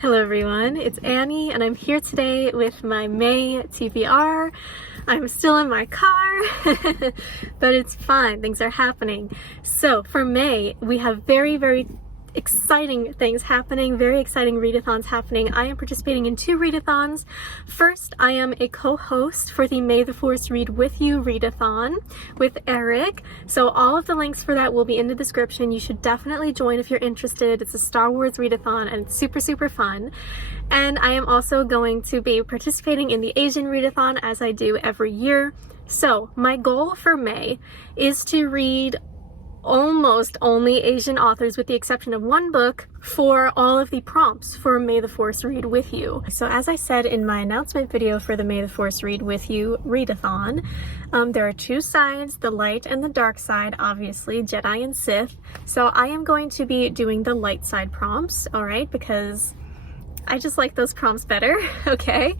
Hello everyone, it's Annie and I'm here today with my May TBR. I'm still in my car, but it's fine, things are happening. So for May, we have very exciting things happening, very exciting readathons happening. I am participating in 2 readathons. First, I am a co-host for the May the Force Read With You readathon with Erik. So all of the links for that will be in the description. You should definitely join if you're interested. It's a Star Wars readathon and it's super fun. And I am also going to be participating in the Asian readathon as I do every year. So my goal for May is to read almost only Asian authors with the exception of 1 book for all of the prompts for May the Force Read With You. So as I said in my announcement video for the May the Force Read With You readathon, there are 2 sides, the light and the dark side, obviously, Jedi and Sith. So I am going to be doing the light side prompts, alright, because I just like those prompts better, okay?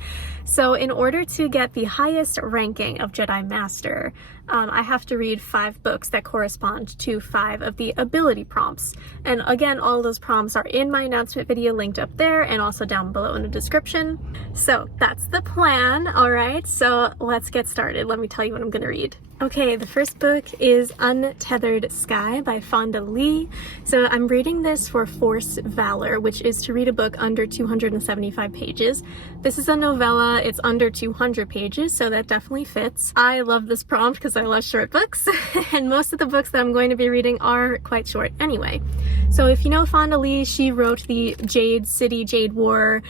So in order to get the highest ranking of Jedi Master, I have to read 5 books that correspond to 5 of the ability prompts. And again, all those prompts are in my announcement video linked up there and also down below in the description. So that's the plan, alright? So let's get started. Let me tell you what I'm gonna read. Okay, the first book is Untethered Sky by Fonda Lee. So I'm reading this for Force Valor, which is to read a book under 275 pages. This is a novella, it's under 200 pages, so that definitely fits. I love this prompt because I love short books, and most of the books that I'm going to be reading are quite short anyway. So if you know Fonda Lee, she wrote the Jade City, Jade War,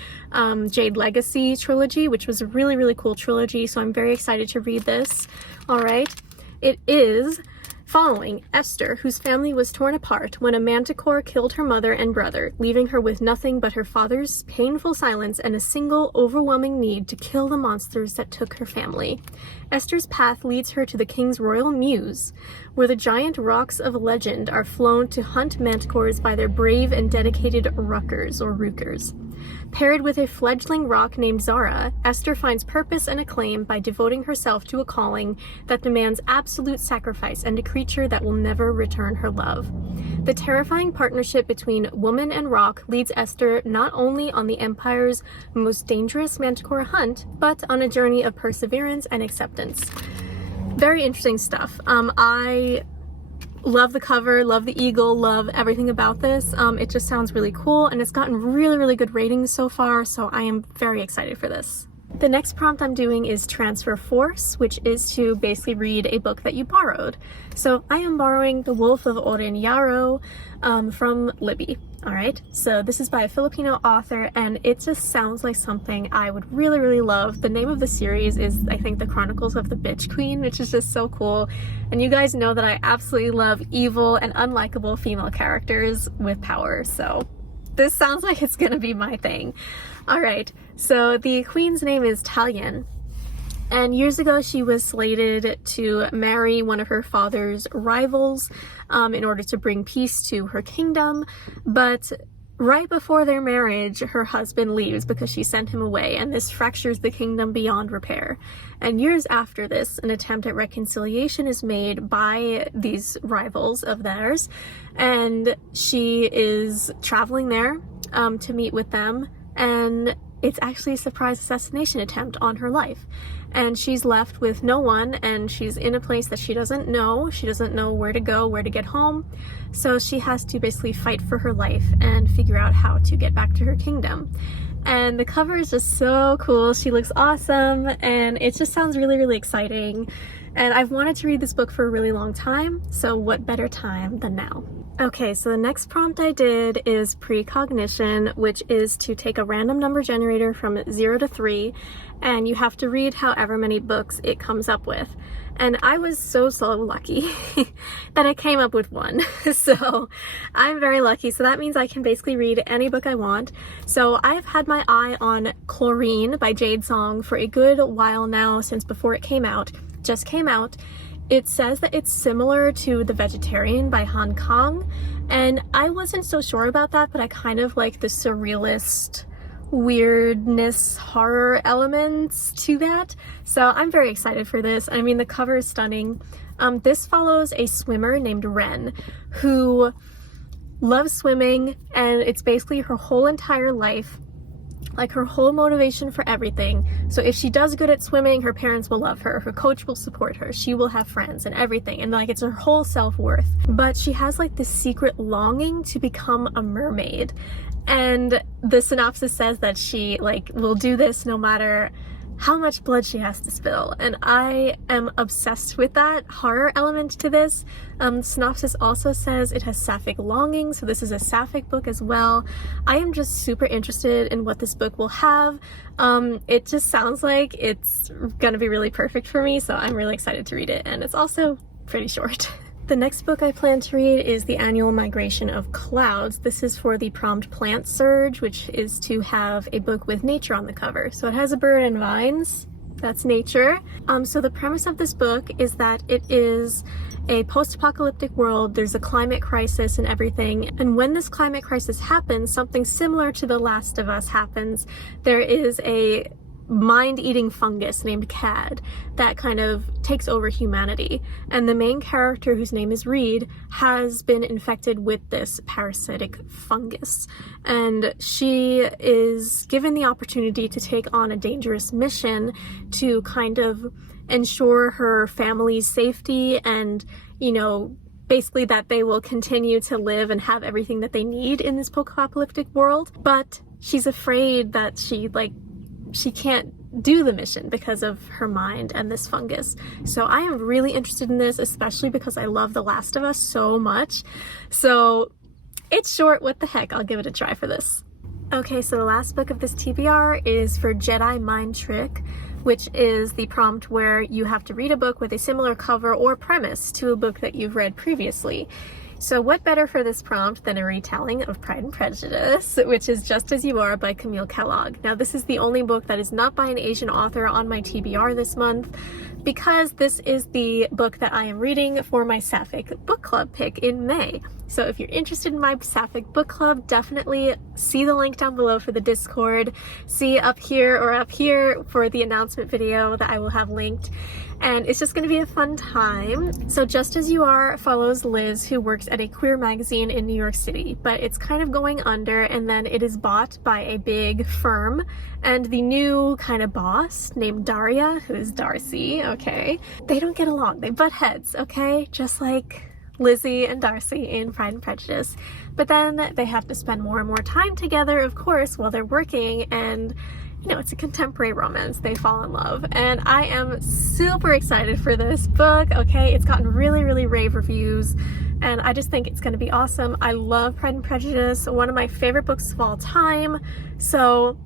Jade Legacy trilogy, which was a really cool trilogy, so I'm very excited to read this. Alright, it is following Esther, whose family was torn apart when a manticore killed her mother and brother, leaving her with nothing but her father's painful silence and a single overwhelming need to kill the monsters that took her family. Esther's path leads her to the king's royal muse, where the giant rocks of legend are flown to hunt manticores by their brave and dedicated ruckers or rookers. Paired with a fledgling rock named Zara, Esther finds purpose and acclaim by devoting herself to a calling that demands absolute sacrifice and a creature that will never return her love. The terrifying partnership between woman and rock leads Esther not only on the Empire's most dangerous manticore hunt, but on a journey of perseverance and acceptance. Very interesting stuff. I love the cover, love the eagle, love everything about this. It just sounds really cool and it's gotten really good ratings so far, so I am very excited for this. The next prompt I'm doing is Transfer Force, which is to basically read a book that you borrowed. So I am borrowing The Wolf of Oren Yaro from Libby. Alright, so this is by a Filipino author and it just sounds like something I would really love. The name of the series is, I think, The Chronicles of the Bitch Queen, which is just so cool. And you guys know that I absolutely love evil and unlikable female characters with power, so this sounds like it's gonna be my thing. Alright, so the queen's name is Talien. And years ago, she was slated to marry one of her father's rivals in order to bring peace to her kingdom. But right before their marriage, her husband leaves because she sent him away, and this fractures the kingdom beyond repair. And years after this, an attempt at reconciliation is made by these rivals of theirs, and she is traveling there to meet with them, and it's actually a surprise assassination attempt on her life. And she's left with no one, and she's in a place that she doesn't know. She doesn't know where to go, where to get home. So she has to basically fight for her life and figure out how to get back to her kingdom. And the cover is just so cool. She looks awesome, and it just sounds really exciting. And I've wanted to read this book for a really long time, so what better time than now? Okay, so the next prompt I did is Precognition, which is to take a random number generator from 0 to 3, and you have to read however many books it comes up with. And I was so lucky that I came up with 1. So I'm very lucky. So that means I can basically read any book I want. So I've had my eye on Chlorine by Jade Song for a good while now, since before it came out. Just came out. It says that it's similar to The Vegetarian by Han Kang, and I wasn't so sure about that, but I kind of like the surrealist weirdness, horror elements to that. So I'm very excited for this. I mean, the cover is stunning. This follows a swimmer named Ren who loves swimming, and it's basically her whole entire life like her whole motivation for everything. So if she does good at swimming, her parents will love her, her coach will support her, she will have friends and everything, and like it's her whole self-worth. But she has like this secret longing to become a mermaid, and the synopsis says that she like will do this no matter how much blood she has to spill, and I am obsessed with that horror element to this. Synopsis also says it has sapphic longing, so this is a sapphic book as well. I am just super interested in what this book will have. It just sounds like it's gonna be really perfect for me, so I'm really excited to read it, and it's also pretty short. The next book I plan to read is The Annual Migration of Clouds. This is for the Prompt Plant Surge, which is to have a book with nature on the cover. So it has a bird and vines, that's nature. So the premise of this book is that it is a post-apocalyptic world, there's a climate crisis and everything, and when this climate crisis happens, something similar to The Last of Us happens. There is a mind-eating fungus named Cad that kind of takes over humanity, and the main character, whose name is Reed, has been infected with this parasitic fungus, and she is given the opportunity to take on a dangerous mission to kind of ensure her family's safety and, you know, basically that they will continue to live and have everything that they need in this post-apocalyptic world. But she's afraid that she can't do the mission because of her mind and this fungus. So I am really interested in this, especially because I love The Last of Us so much. So it's short, what the heck, I'll give it a try for this. Okay, so the last book of this TBR is for Jedi Mind Trick, which is the prompt where you have to read a book with a similar cover or premise to a book that you've read previously. So what better for this prompt than a retelling of Pride and Prejudice, which is Just As You Are by Camille Kellogg. Now this is the only book that is not by an Asian author on my TBR this month, because this is the book that I am reading for my Sapphic book club pick in May. So if you're interested in my Sapphic book club, definitely see the link down below for the Discord, see up here or up here for the announcement video that I will have linked, and it's just going to be a fun time. So Just As You Are follows Liz, who works at a queer magazine in New York City, but it's kind of going under, and then it is bought by a big firm, and the new kind of boss named Daria, who is Darcy, okay, they don't get along, they butt heads, okay, just like Lizzie and Darcy in Pride and Prejudice. But then they have to spend more and more time together, of course, while they're working, and you know, it's a contemporary romance. They fall in love, and I am super excited for this book, okay? It's gotten really, really rave reviews, and I just think it's going to be awesome. I love Pride and Prejudice, one of my favorite books of all time, so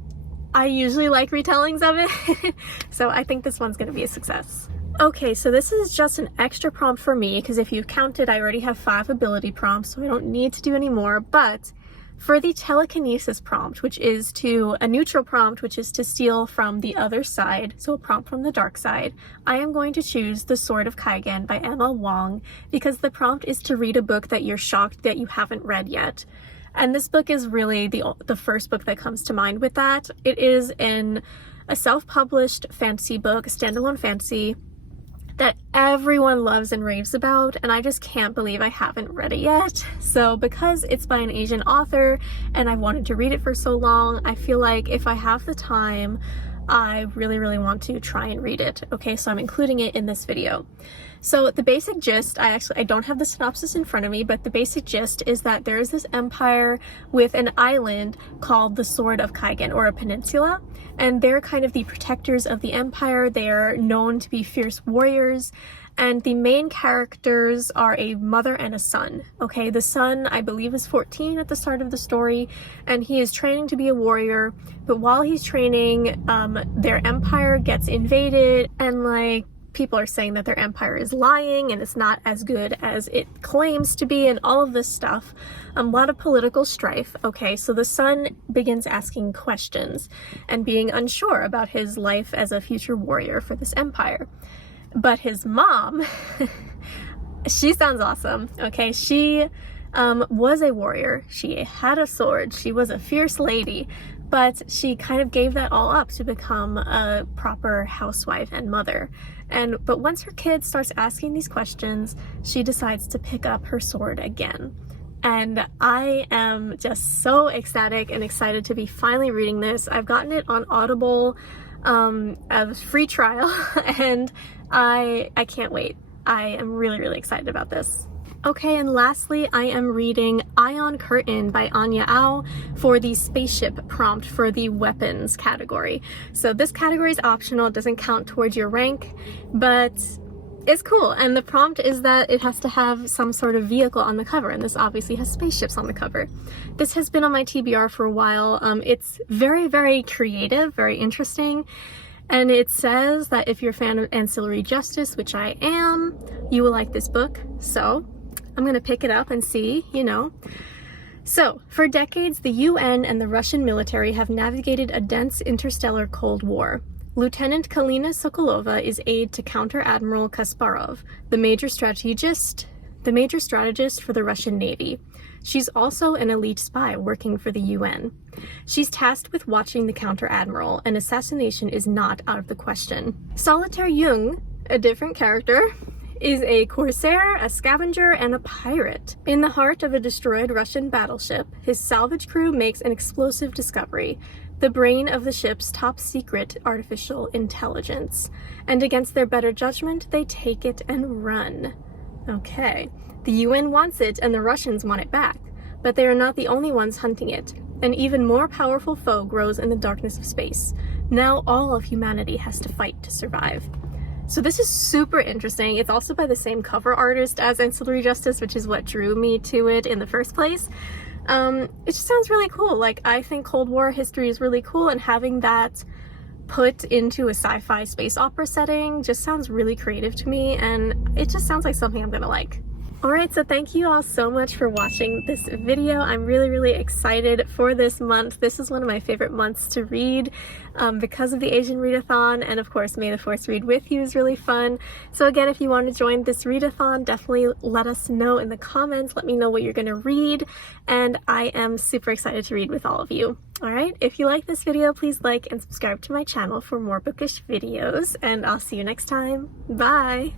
I usually like retellings of it, so I think this one's going to be a success. Okay, so this is just an extra prompt for me, because if you've counted, I already have 5 ability prompts, so I don't need to do any more. But for the telekinesis prompt, which is to a neutral prompt, which is to steal from the other side, so a prompt from the dark side, I am going to choose The Sword of Kaigan by Emma Wong, because the prompt is to read a book that you're shocked that you haven't read yet. And this book is really the first book that comes to mind with that. It is in a self-published fantasy book, a standalone fantasy, that everyone loves and raves about, and I just can't believe I haven't read it yet. So because it's by an Asian author and I've wanted to read it for so long, I feel like if I have the time, I really, really want to try and read it. Okay, so I'm including it in this video. So the basic gist, I don't have the synopsis in front of me, but the basic gist is that there is this empire with an island called the Sword of Kaigan, or a peninsula, and they're kind of the protectors of the empire. They are known to be fierce warriors, and the main characters are a mother and a son. Okay, the son, I believe, is 14 at the start of the story, and he is training to be a warrior, but while he's training, their empire gets invaded, and like, people are saying that their empire is lying and it's not as good as it claims to be, and all of this stuff. A lot of political strife. Okay, so the son begins asking questions and being unsure about his life as a future warrior for this empire. But his mom, she sounds awesome. Okay, she was a warrior. She had a sword. She was a fierce lady, but she kind of gave that all up to become a proper housewife and mother. But once her kid starts asking these questions, she decides to pick up her sword again. and I am just so ecstatic and excited to be finally reading this. I've gotten it on Audible as a free trial, and I can't wait. I am really excited about this. Okay, and lastly, I am reading Ion Curtain by Anya Au for the spaceship prompt for the weapons category. So this category is optional, it doesn't count towards your rank, but it's cool. And the prompt is that it has to have some sort of vehicle on the cover, and this obviously has spaceships on the cover. This has been on my TBR for a while. It's very creative, very interesting. And it says that if you're a fan of ancillary justice, which I am, you will like this book. So I'm gonna pick it up and see, you know. So, for decades, the UN and the Russian military have navigated a dense interstellar Cold War. Lieutenant Kalina Sokolova is aide to Counter-Admiral Kasparov, the major strategist for the Russian Navy. She's also an elite spy working for the UN. She's tasked with watching the Counter-Admiral, and assassination is not out of the question. Solitaire Jung, a different character, is a corsair, a scavenger, and a pirate. In the heart of a destroyed Russian battleship, his salvage crew makes an explosive discovery, the brain of the ship's top secret artificial intelligence. And against their better judgment, they take it and run. Okay, the UN wants it and the Russians want it back, but they are not the only ones hunting it. An even more powerful foe grows in the darkness of space. Now all of humanity has to fight to survive. So this is super interesting. It's also by the same cover artist as Ancillary Justice, which is what drew me to it in the first place. It just sounds really cool. Like, I think Cold War history is really cool, and having that put into a sci-fi space opera setting just sounds really creative to me, and it just sounds like something I'm gonna like. Alright, so thank you all so much for watching this video. I'm really excited for this month. This is one of my favorite months to read because of the Asian Readathon, and of course May the Force Read With You is really fun. So again, if you want to join this readathon, definitely let us know in the comments. Let me know what you're going to read, and I am super excited to read with all of you. Alright, if you like this video, please like and subscribe to my channel for more bookish videos, and I'll see you next time. Bye!